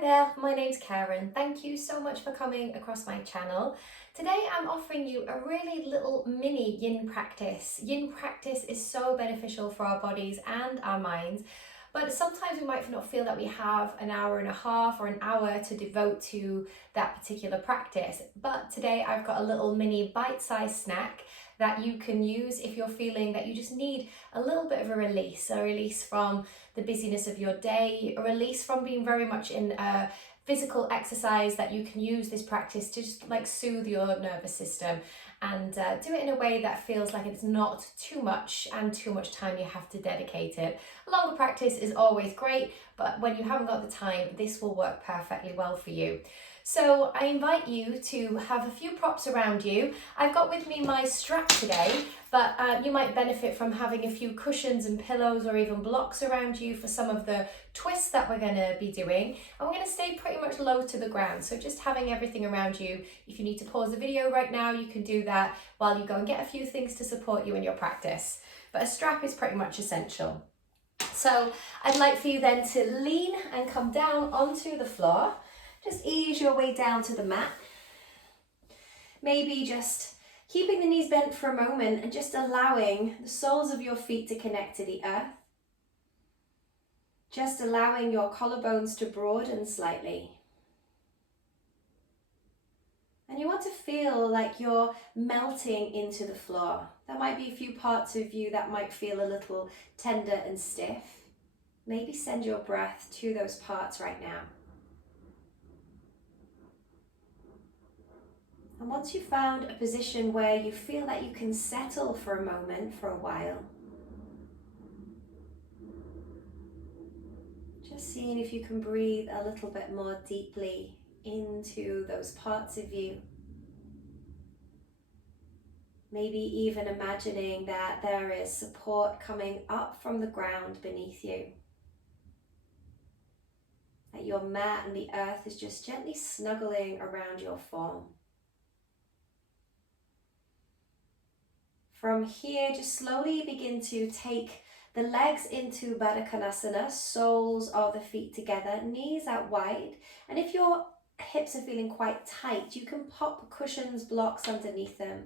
there, my name's Karen. Thank you so much for coming across my channel. Today I'm offering you a really little mini yin practice. Yin practice is so beneficial for our bodies and our minds, but sometimes we might not feel that we have an hour and a half or an hour to devote to that particular practice. But today I've got a little mini bite-sized snack that you can use if you're feeling that you just need a little bit of a release from the busyness of your day, a release from being very much in a physical exercise, that you can use this practice to just like soothe your nervous system and do it in a way that feels like it's not too much and too much time you have to dedicate it. A longer practice is always great, but when you haven't got the time, this will work perfectly well for you. So I invite you to have a few props around you. I've got with me my strap today, but you might benefit from having a few cushions and pillows or even blocks around you for some of the twists that we're going to be doing. And we're going to stay pretty much low to the ground, so just having everything around you. If you need to pause the video right now, you can do that while you go and get a few things to support you in your practice. But a strap is pretty much essential. So I'd like for you then to lean and come down onto the floor. Just ease your way down to the mat. Maybe just keeping the knees bent for a moment and just allowing the soles of your feet to connect to the earth. Just allowing your collarbones to broaden slightly. And you want to feel like you're melting into the floor. There might be a few parts of you that might feel a little tender and stiff. Maybe send your breath to those parts right now. And once you've found a position where you feel that you can settle for a moment, for a while, just seeing if you can breathe a little bit more deeply into those parts of you. Maybe even imagining that there is support coming up from the ground beneath you. That your mat and the earth is just gently snuggling around your form. From here, just slowly begin to take the legs into Baddha Konasana, soles of the feet together, knees out wide. And if your hips are feeling quite tight, you can pop cushions, blocks underneath them.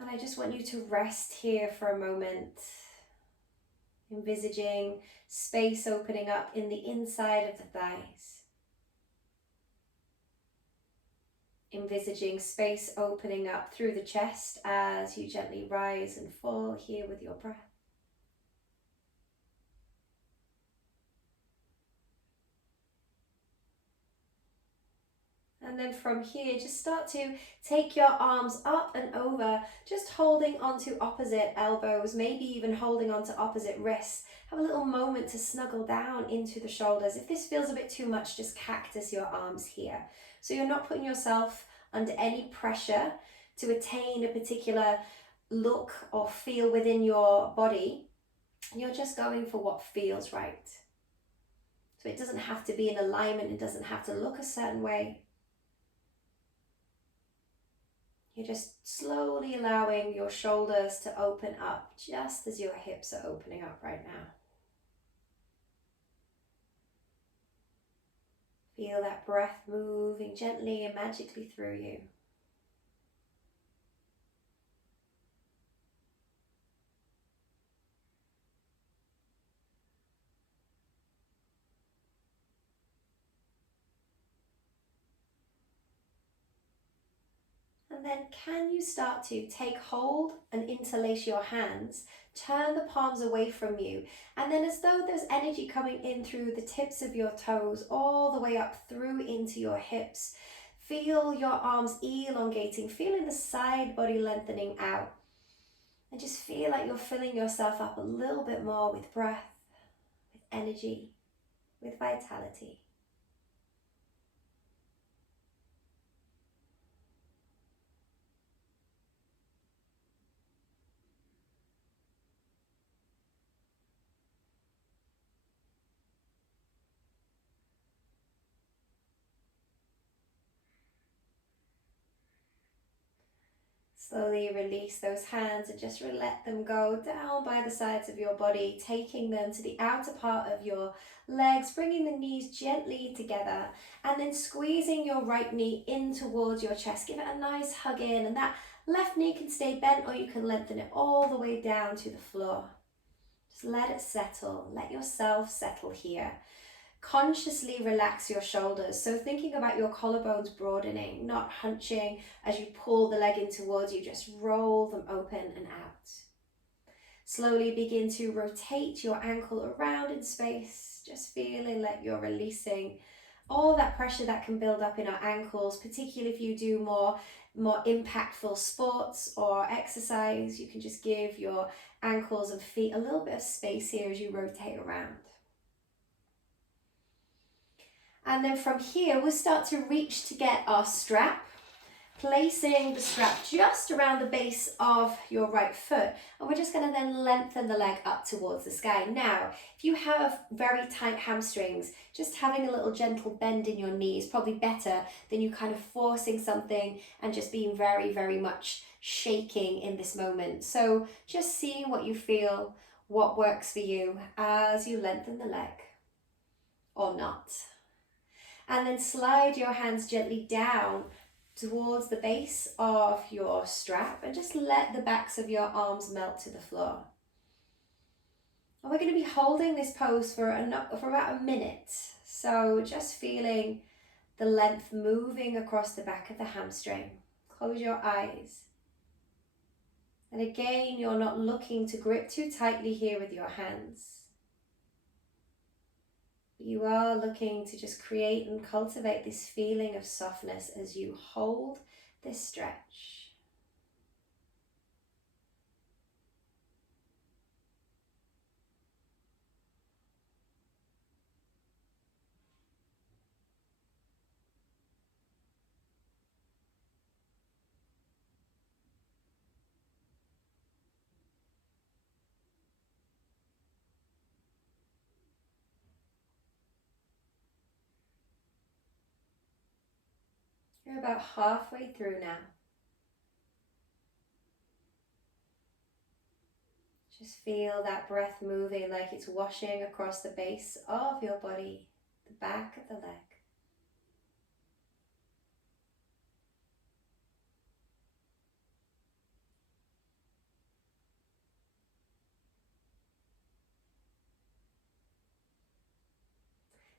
And I just want you to rest here for a moment, envisaging space opening up in the inside of the thighs. Envisaging space opening up through the chest as you gently rise and fall here with your breath. And then from here, just start to take your arms up and over, just holding onto opposite elbows, maybe even holding onto opposite wrists. Have a little moment to snuggle down into the shoulders. If this feels a bit too much, just cactus your arms here. So you're not putting yourself under any pressure to attain a particular look or feel within your body. You're just going for what feels right. So it doesn't have to be in alignment, it doesn't have to look a certain way. You're just slowly allowing your shoulders to open up just as your hips are opening up right now. Feel that breath moving gently and magically through you. And then can you start to take hold and interlace your hands, turn the palms away from you, and then as though there's energy coming in through the tips of your toes all the way up through into your hips. Feel your arms elongating, feeling the side body lengthening out. And just feel like you're filling yourself up a little bit more with breath, with energy, with vitality. Slowly release those hands and just let them go down by the sides of your body, taking them to the outer part of your legs, bringing the knees gently together, and then squeezing your right knee in towards your chest. Give it a nice hug in, and that left knee can stay bent, or you can lengthen it all the way down to the floor. Just let it settle. Let yourself settle here. Consciously relax your shoulders. So thinking about your collarbones broadening, not hunching as you pull the leg in towards you, just roll them open and out. Slowly begin to rotate your ankle around in space, just feeling like you're releasing all that pressure that can build up in our ankles, particularly if you do more impactful sports or exercise. You can just give your ankles and feet a little bit of space here as you rotate around. And then from here, we'll start to reach to get our strap, placing the strap just around the base of your right foot. And we're just going to then lengthen the leg up towards the sky. Now, if you have very tight hamstrings, just having a little gentle bend in your knee is probably better than you kind of forcing something and just being very, very much shaking in this moment. So just seeing what you feel, what works for you as you lengthen the leg or not. And then slide your hands gently down towards the base of your strap and just let the backs of your arms melt to the floor. And we're going to be holding this pose for about a minute. So just feeling the length moving across the back of the hamstring. Close your eyes. And again, you're not looking to grip too tightly here with your hands. You are looking to just create and cultivate this feeling of softness as you hold this stretch. You're about halfway through now. Just feel that breath moving like it's washing across the base of your body, the back of the leg.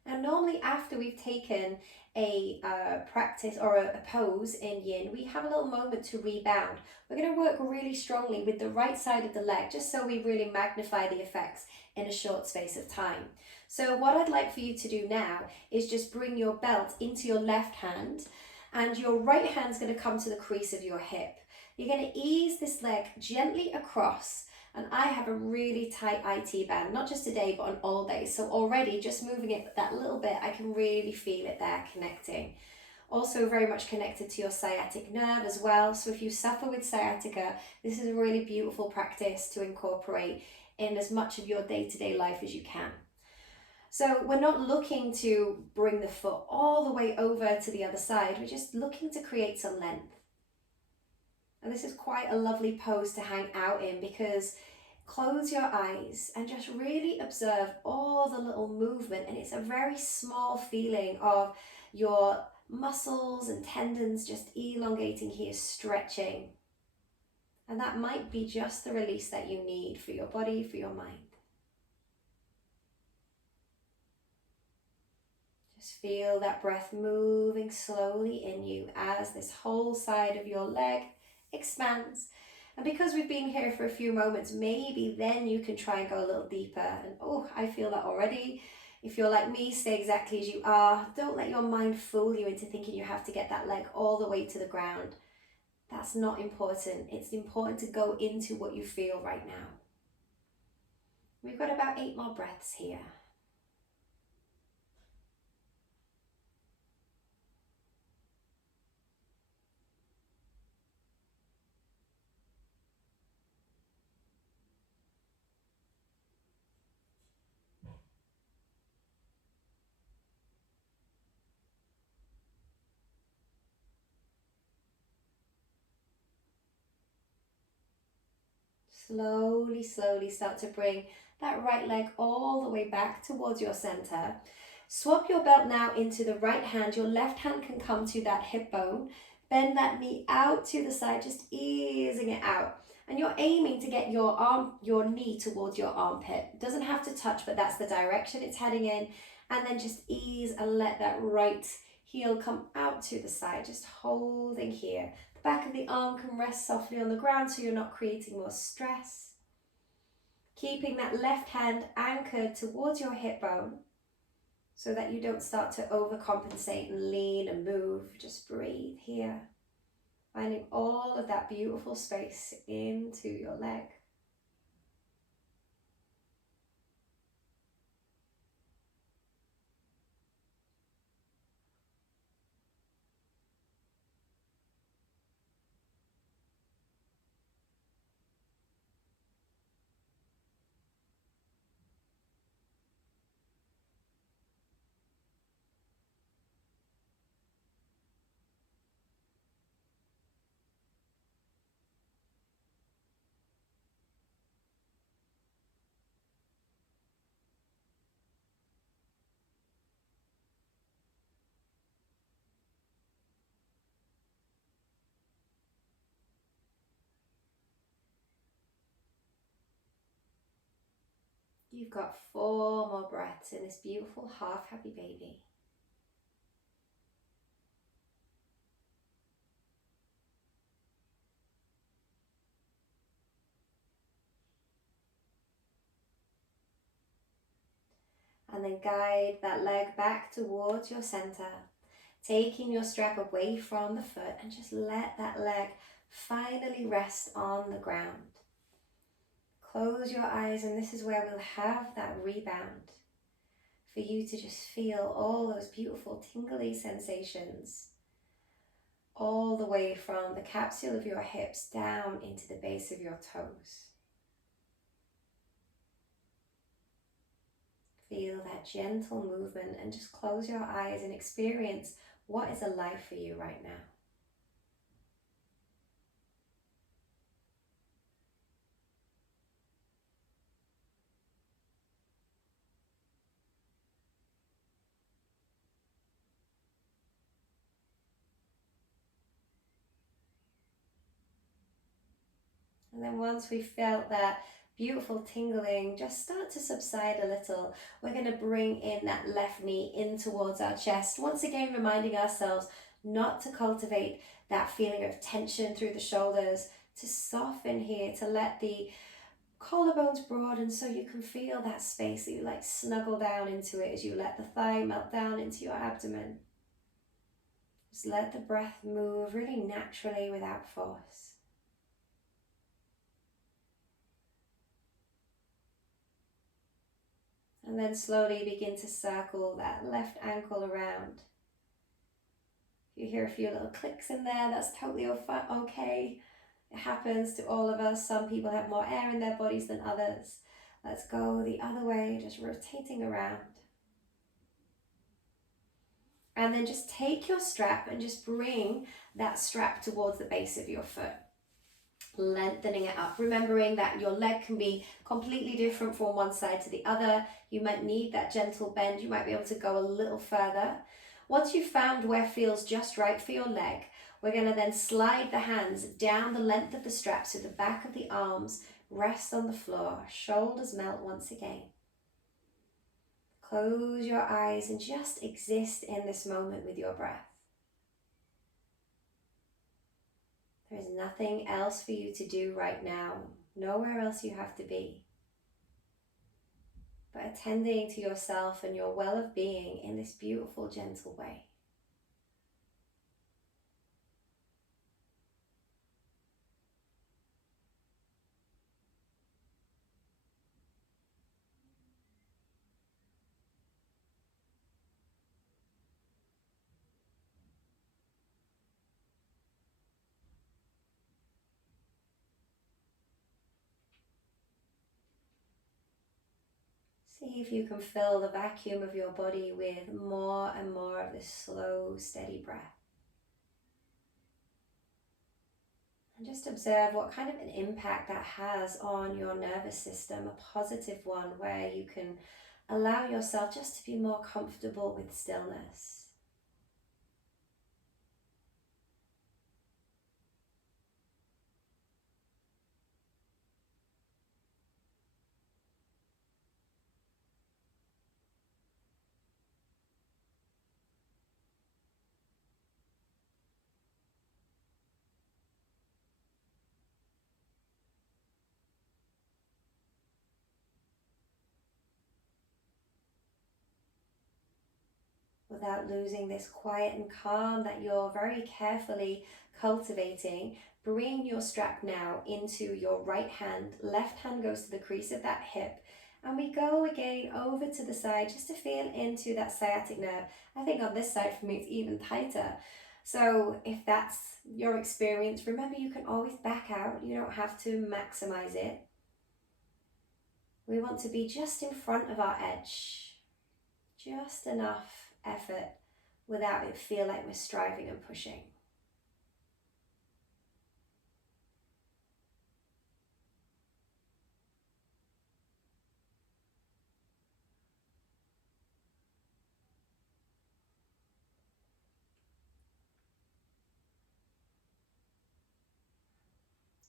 And normally after we've taken a practice or a pose in yin, we have a little moment to rebound. We're going to work really strongly with the right side of the leg, just so we really magnify the effects in a short space of time. So what I'd like for you to do now is just bring your belt into your left hand, and your right hand's going to come to the crease of your hip. You're going to ease this leg gently across. And I have a really tight IT band, not just today, but on all days. So already just moving it that little bit, I can really feel it there connecting. Also very much connected to your sciatic nerve as well. So if you suffer with sciatica, this is a really beautiful practice to incorporate in as much of your day-to-day life as you can. So we're not looking to bring the foot all the way over to the other side. We're just looking to create some length. And this is quite a lovely pose to hang out in, because close your eyes and just really observe all the little movement. And it's a very small feeling of your muscles and tendons just elongating here, stretching. And that might be just the release that you need for your body, for your mind. Just feel that breath moving slowly in you as this whole side of your leg expands. And because we've been here for a few moments, maybe then you can try and go a little deeper. And oh, I feel that already. If you're like me, stay exactly as you are. Don't let your mind fool you into thinking you have to get that leg all the way to the ground. That's not important. It's important to go into what you feel right now. We've got about 8 more breaths here. slowly, slowly start to bring that right leg all the way back towards your center. Swap your belt now into the right hand. Your left hand can come to that hip bone. Bend that knee out to the side, just easing it out. And you're aiming to get your knee towards your armpit. It doesn't have to touch, but that's the direction it's heading in. And then just ease and let that right heel come out to the side, just holding here. The back of the arm can rest softly on the ground so you're not creating more stress. Keeping that left hand anchored towards your hip bone so that you don't start to overcompensate and lean and move. Just breathe here. Finding all of that beautiful space into your leg. You've got 4 more breaths in this beautiful half happy baby. And then guide that leg back towards your center, taking your strap away from the foot, and just let that leg finally rest on the ground. Close your eyes, and this is where we'll have that rebound for you to just feel all those beautiful tingly sensations all the way from the capsule of your hips down into the base of your toes. Feel that gentle movement and just close your eyes and experience what is alive for you right now. And then once we felt that beautiful tingling just start to subside a little, we're going to bring in that left knee in towards our chest. Once again, reminding ourselves not to cultivate that feeling of tension through the shoulders, to soften here, to let the collarbones broaden so you can feel that space, that you like snuggle down into it as you let the thigh melt down into your abdomen. Just let the breath move really naturally without force. And then slowly begin to circle that left ankle around. You hear a few little clicks in there, that's totally okay. It happens to all of us. Some people have more air in their bodies than others. Let's go the other way, just rotating around. And then just take your strap and just bring that strap towards the base of your foot, lengthening it up, remembering that your leg can be completely different from one side to the other. You might need that gentle bend. You might be able to go a little further. Once you've found where feels just right for your leg, we're going to then slide the hands down the length of the strap so the back of the arms rest on the floor, shoulders melt once again. Close your eyes and just exist in this moment with your breath. There is nothing else for you to do right now, nowhere else you have to be, but attending to yourself and your well of being in this beautiful, gentle way. See if you can fill the vacuum of your body with more and more of this slow, steady breath. And just observe what kind of an impact that has on your nervous system, a positive one where you can allow yourself just to be more comfortable with stillness. Without losing this quiet and calm that you're very carefully cultivating. Bring your strap now into your right hand. Left hand goes to the crease of that hip. And we go again over to the side just to feel into that sciatic nerve. I think on this side for me it's even tighter. So if that's your experience, remember you can always back out. You don't have to maximize it. We want to be just in front of our edge. Just enough effort without it feel like we're striving and pushing.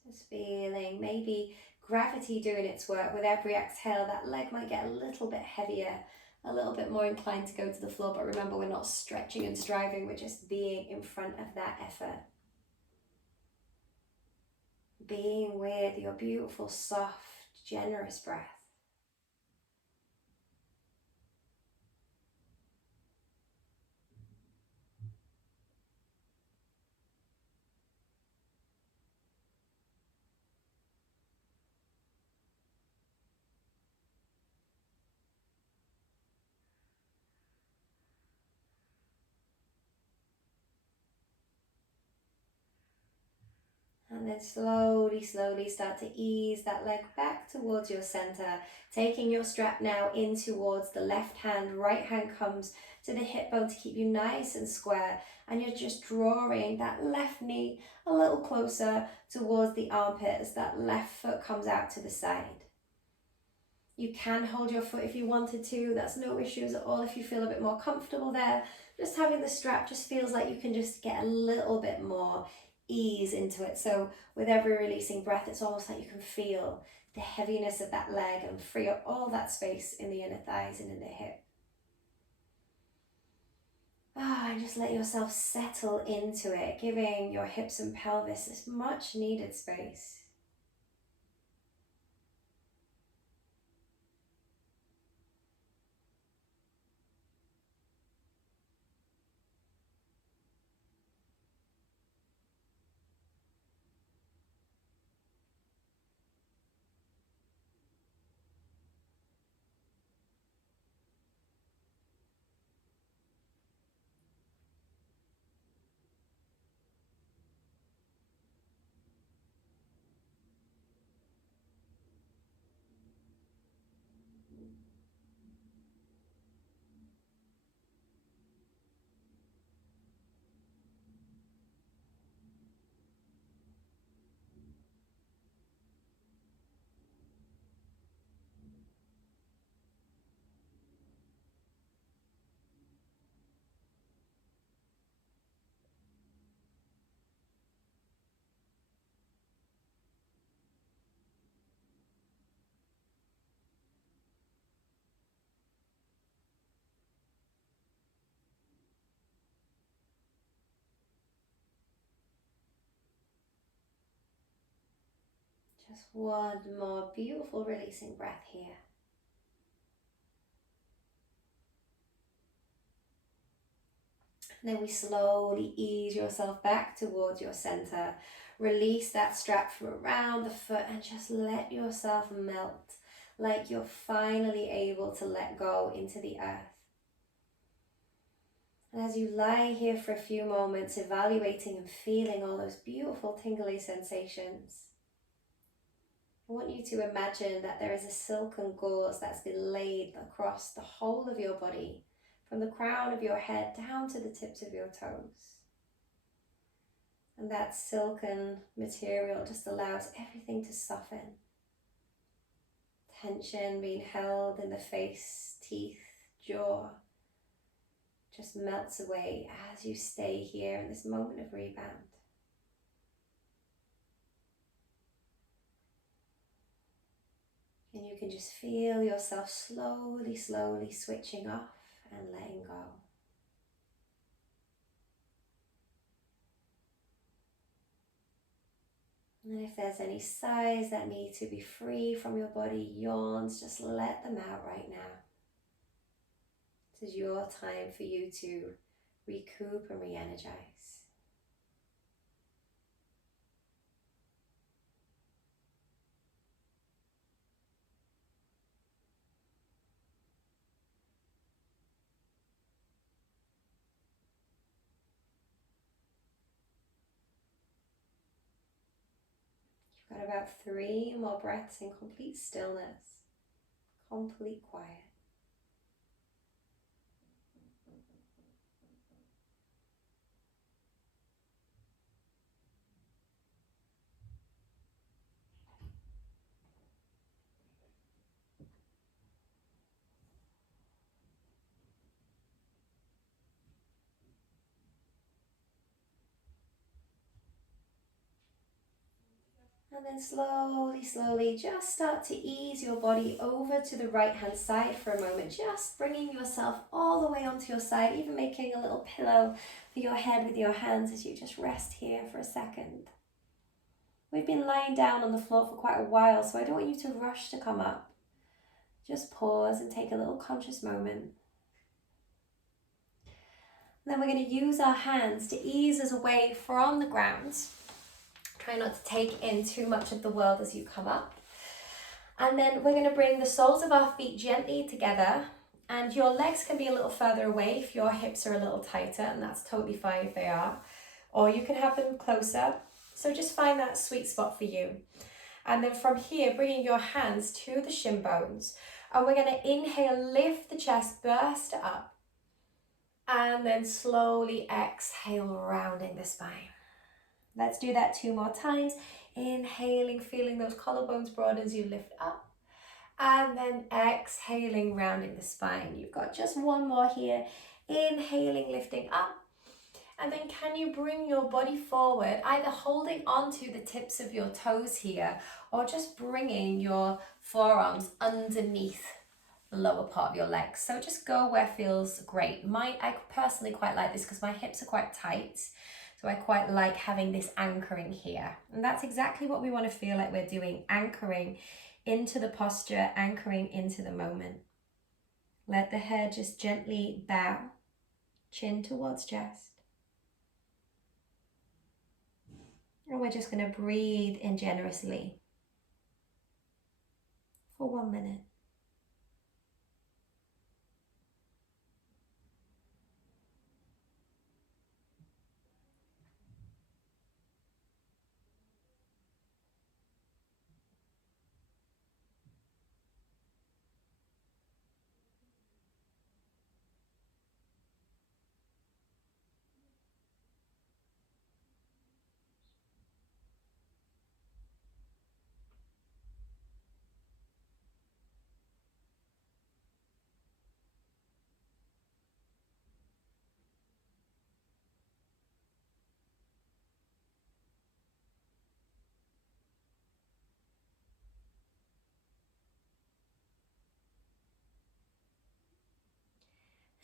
Just feeling maybe gravity doing its work. With every exhale, that leg might get a little bit heavier, a little bit more inclined to go to the floor. But remember, we're not stretching and striving, we're just being in front of that effort. Being with your beautiful, soft, generous breath. And then slowly, slowly start to ease that leg back towards your center, taking your strap now in towards the left hand. Right hand comes to the hip bone to keep you nice and square. And you're just drawing that left knee a little closer towards the armpit as that left foot comes out to the side. You can hold your foot if you wanted to. That's no issues at all if you feel a bit more comfortable there. Just having the strap just feels like you can just get a little bit more ease into it. So with every releasing breath, it's almost like you can feel the heaviness of that leg and free up all that space in the inner thighs and in the hip. And just let yourself settle into it, giving your hips and pelvis this much needed space. Just one more beautiful releasing breath here. And then we slowly ease yourself back towards your center. Release that strap from around the foot and just let yourself melt like you're finally able to let go into the earth. And as you lie here for a few moments, evaluating and feeling all those beautiful tingly sensations, I want you to imagine that there is a silken gauze that's been laid across the whole of your body, from the crown of your head down to the tips of your toes. And that silken material just allows everything to soften. Tension being held in the face, teeth, jaw, just melts away as you stay here in this moment of rebound. And you can just feel yourself slowly, slowly switching off and letting go. And if there's any sighs that need to be free from your body, yawns, just let them out right now. This is your time for you to recoup and re-energize. You've got about 3 more breaths in complete stillness, complete quiet. And then slowly, slowly just start to ease your body over to the right hand side for a moment, just bringing yourself all the way onto your side, even making a little pillow for your head with your hands as you just rest here for a second. We've been lying down on the floor for quite a while, so I don't want you to rush to come up. Just pause and take a little conscious moment. And then we're going to use our hands to ease us away from the ground. Try not to take in too much of the world as you come up. And then we're going to bring the soles of our feet gently together, and your legs can be a little further away if your hips are a little tighter, and that's totally fine if they are. Or you can have them closer. So just find that sweet spot for you. And then from here, bringing your hands to the shin bones. And we're going to inhale, lift the chest, burst up. And then slowly exhale, rounding the spine. Let's do that 2 more times. Inhaling, feeling those collarbones broaden as you lift up. And then exhaling, rounding the spine. You've got just 1 more here. Inhaling, lifting up. And then can you bring your body forward, either holding onto the tips of your toes here, or just bringing your forearms underneath the lower part of your legs. So just go where feels great. I personally quite like this because my hips are quite tight. So I quite like having this anchoring here. And that's exactly what we want to feel like we're doing, anchoring into the posture, anchoring into the moment. Let the head just gently bow, chin towards chest. And we're just going to breathe in generously for 1 minute.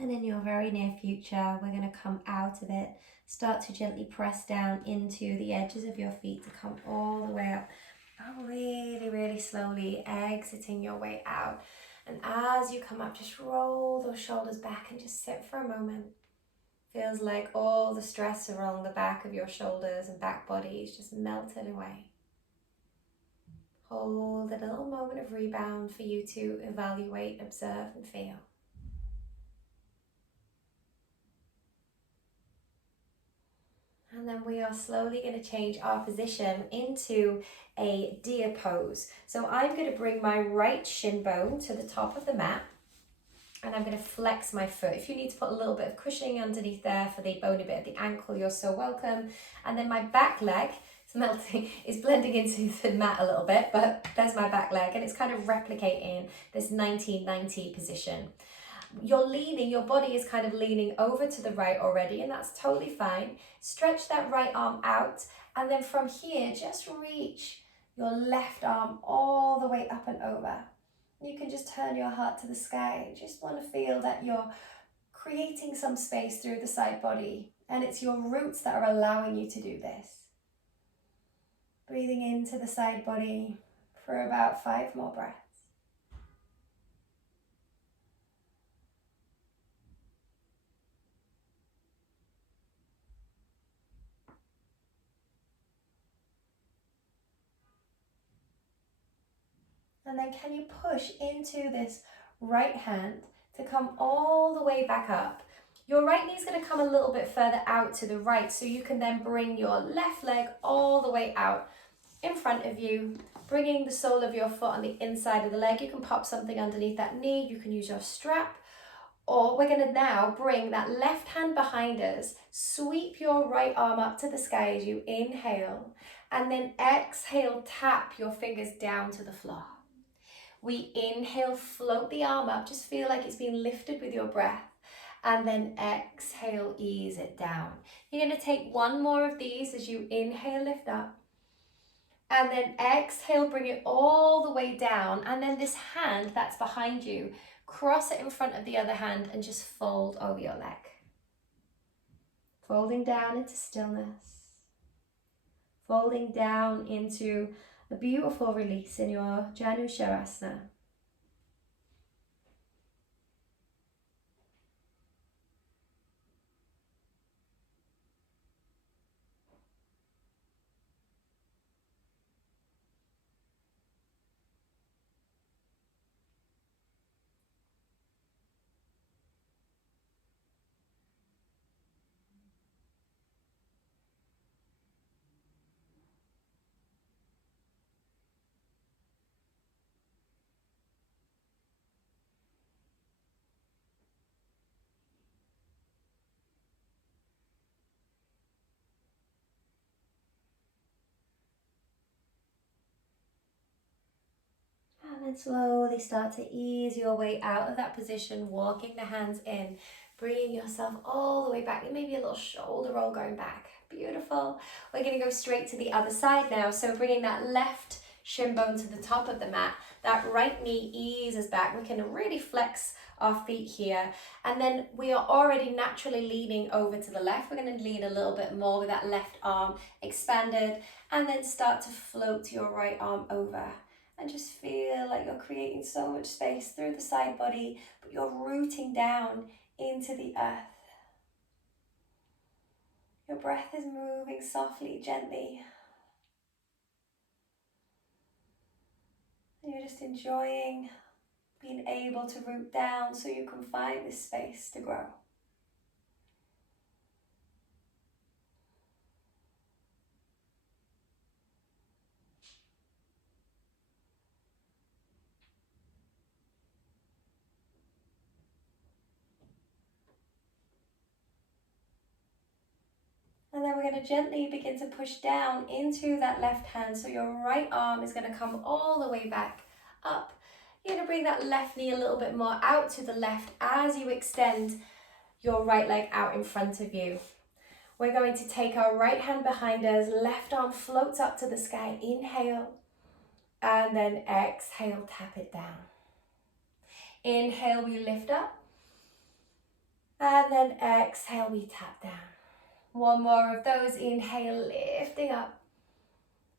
And in your very near future, we're going to come out of it. Start to gently press down into the edges of your feet to come all the way up. And really, really slowly exiting your way out. And as you come up, just roll those shoulders back and just sit for a moment. Feels like all the stress along the back of your shoulders and back body is just melted away. Hold a little moment of rebound for you to evaluate, observe, and feel. And then we are slowly going to change our position into a deer pose. So I'm going to bring my right shin bone to the top of the mat. And I'm going to flex my foot. If you need to put a little bit of cushioning underneath there for the bony bit of the ankle, you're so welcome. And then my back leg is melting, is blending into the mat a little bit, but there's my back leg, and it's kind of replicating this 1990 position. You're leaning, your body is kind of leaning over to the right already, and that's totally fine. Stretch that right arm out, and then from here, just reach your left arm all the way up and over. You can just turn your heart to the sky. Just want to feel that you're creating some space through the side body, and it's your roots that are allowing you to do this. Breathing into the side body for about 5 more breaths. And then can you push into this right hand to come all the way back up? Your right knee is going to come a little bit further out to the right, so you can then bring your left leg all the way out in front of you, bringing the sole of your foot on the inside of the leg. You can pop something underneath that knee, you can use your strap, or we're going to now bring that left hand behind us, sweep your right arm up to the sky as you inhale, and then exhale, tap your fingers down to the floor. We inhale, float the arm up, just feel like it's being lifted with your breath. And then exhale, ease it down. You're going to take 1 more of these as you inhale, lift up. And then exhale, bring it all the way down. And then this hand that's behind you, cross it in front of the other hand and just fold over your leg. Folding down into stillness. Folding down into a beautiful release in your Janu Shavasana. And then slowly start to ease your way out of that position, walking the hands in, bringing yourself all the way back. There may be a little shoulder roll going back. Beautiful. We're going to go straight to the other side now. So bringing that left shin bone to the top of the mat, that right knee eases back. We can really flex our feet here. And then we are already naturally leaning over to the left. We're going to lean a little bit more with that left arm expanded, and then start to float your right arm over. And just feel like you're creating so much space through the side body, but you're rooting down into the earth. Your breath is moving softly, gently. And you're just enjoying being able to root down so you can find this space to grow. And then we're going to gently begin to push down into that left hand. So your right arm is going to come all the way back up. You're going to bring that left knee a little bit more out to the left as you extend your right leg out in front of you. We're going to take our right hand behind us, left arm floats up to the sky, inhale, and then exhale, tap it down. Inhale, we lift up, and then exhale, we tap down. 1 more of those, inhale, lifting up,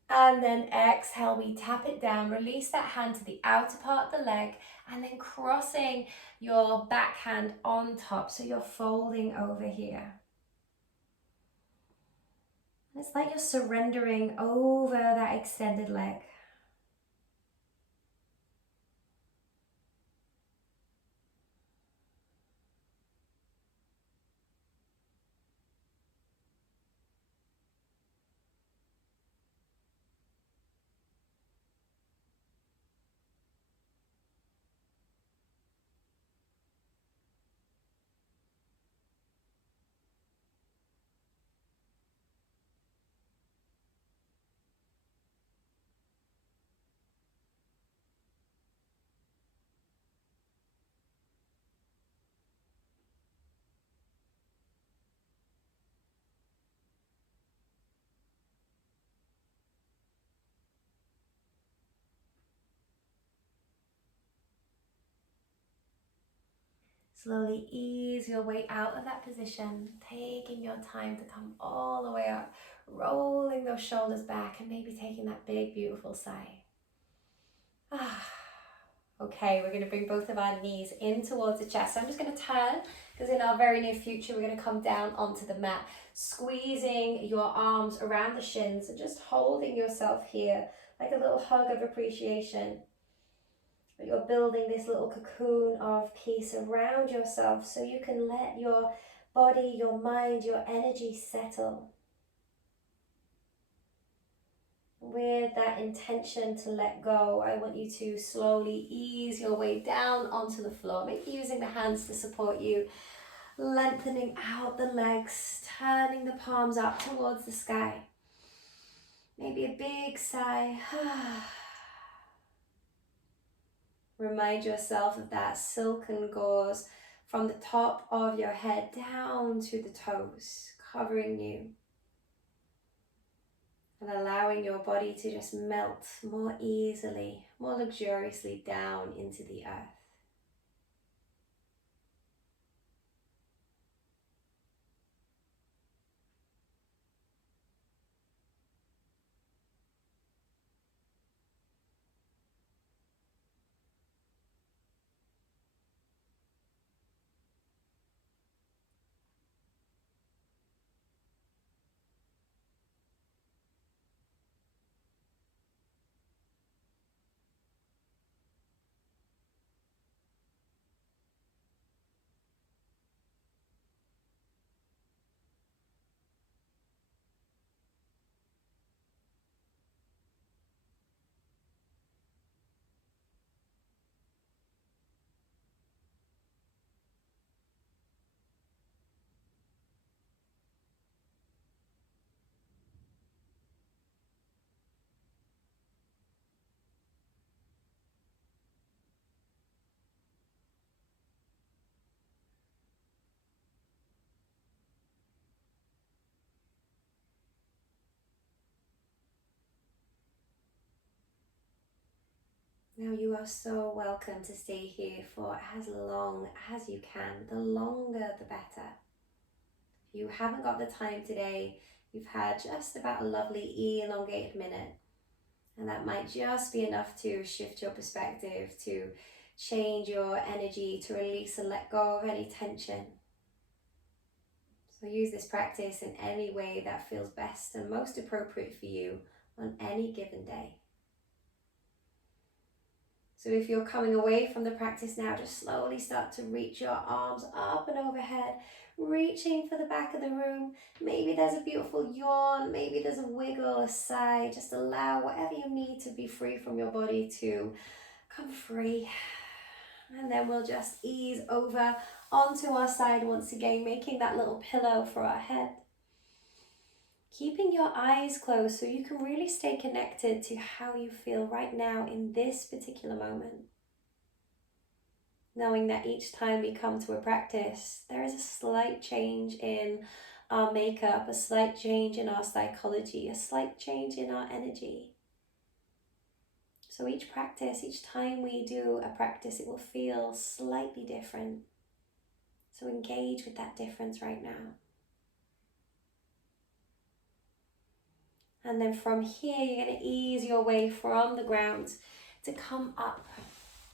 and then exhale, we tap it down. Release that hand to the outer part of the leg, and then crossing your back hand on top, so you're folding over here. It's like you're surrendering over that extended leg. Slowly ease your way out of that position, taking your time to come all the way up, rolling those shoulders back and maybe taking that big, beautiful sigh. Okay, we're going to bring both of our knees in towards the chest. So I'm just going to turn, because in our very near future, we're going to come down onto the mat, squeezing your arms around the shins and just holding yourself here like a little hug of appreciation. But you're building this little cocoon of peace around yourself so you can let your body, your mind, your energy settle. With that intention to let go, I want you to slowly ease your way down onto the floor, maybe using the hands to support you, lengthening out the legs, turning the palms up towards the sky. Maybe a big sigh. Remind yourself of that silken gauze from the top of your head down to the toes, covering you. And allowing your body to just melt more easily, more luxuriously down into the earth. Now you are so welcome to stay here for as long as you can. The longer the better. If you haven't got the time today, you've had just about a lovely elongated minute. And that might just be enough to shift your perspective, to change your energy, to release and let go of any tension. So use this practice in any way that feels best and most appropriate for you on any given day. So if you're coming away from the practice now, just slowly start to reach your arms up and overhead, reaching for the back of the room. Maybe there's a beautiful yawn, maybe there's a wiggle, a sigh. Just allow whatever you need to be free from your body to come free. And then we'll just ease over onto our side once again, making that little pillow for our head. Keeping your eyes closed so you can really stay connected to how you feel right now in this particular moment. Knowing that each time we come to a practice, there is a slight change in our makeup, a slight change in our psychology, a slight change in our energy. So each practice, each time we do a practice, it will feel slightly different. So engage with that difference right now. And then from here, you're going to ease your way from the ground to come up,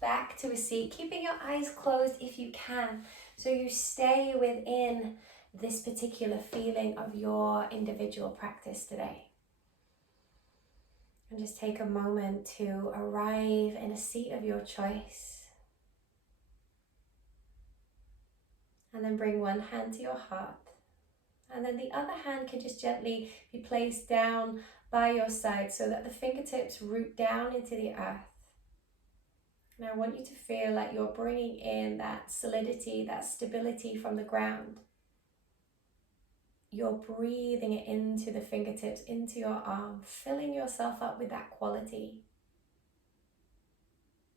back to a seat, keeping your eyes closed if you can, so you stay within this particular feeling of your individual practice today. And just take a moment to arrive in a seat of your choice. And then bring one hand to your heart. And then the other hand can just gently be placed down by your side so that the fingertips root down into the earth. And I want you to feel like you're bringing in that solidity, that stability from the ground. You're breathing it into the fingertips, into your arm, filling yourself up with that quality.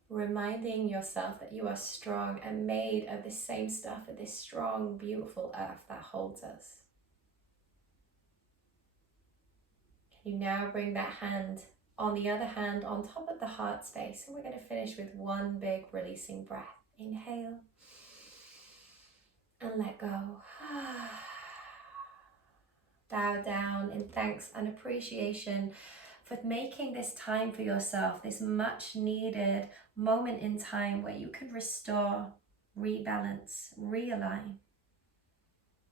Reminding yourself that you are strong and made of the same stuff, of this strong, beautiful earth that holds us. You now bring that hand on the other hand on top of the heart space, and we're going to finish with one big releasing breath. Inhale and let go. Bow down in thanks and appreciation for making this time for yourself, this much needed moment in time where you can restore, rebalance, realign.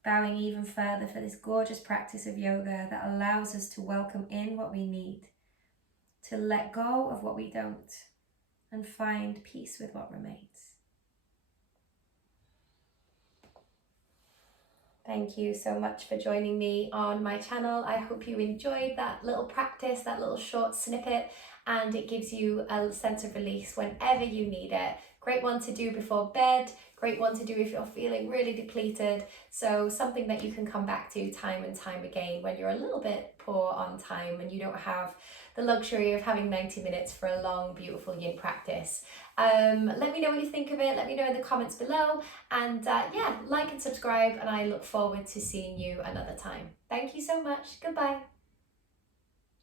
Bowing even further for this gorgeous practice of yoga that allows us to welcome in what we need, to let go of what we don't, and find peace with what remains. Thank you so much for joining me on my channel. I hope you enjoyed that little practice, that little short snippet, and it gives you a sense of release whenever you need it. Great one to do before bed, great one to do if you're feeling really depleted. So something that you can come back to time and time again when you're a little bit poor on time and you don't have the luxury of having 90 minutes for a long, beautiful yin practice. Let me know what you think of it. Let me know in the comments below. And yeah, like and subscribe, and I look forward to seeing you another time. Thank you so much. Goodbye.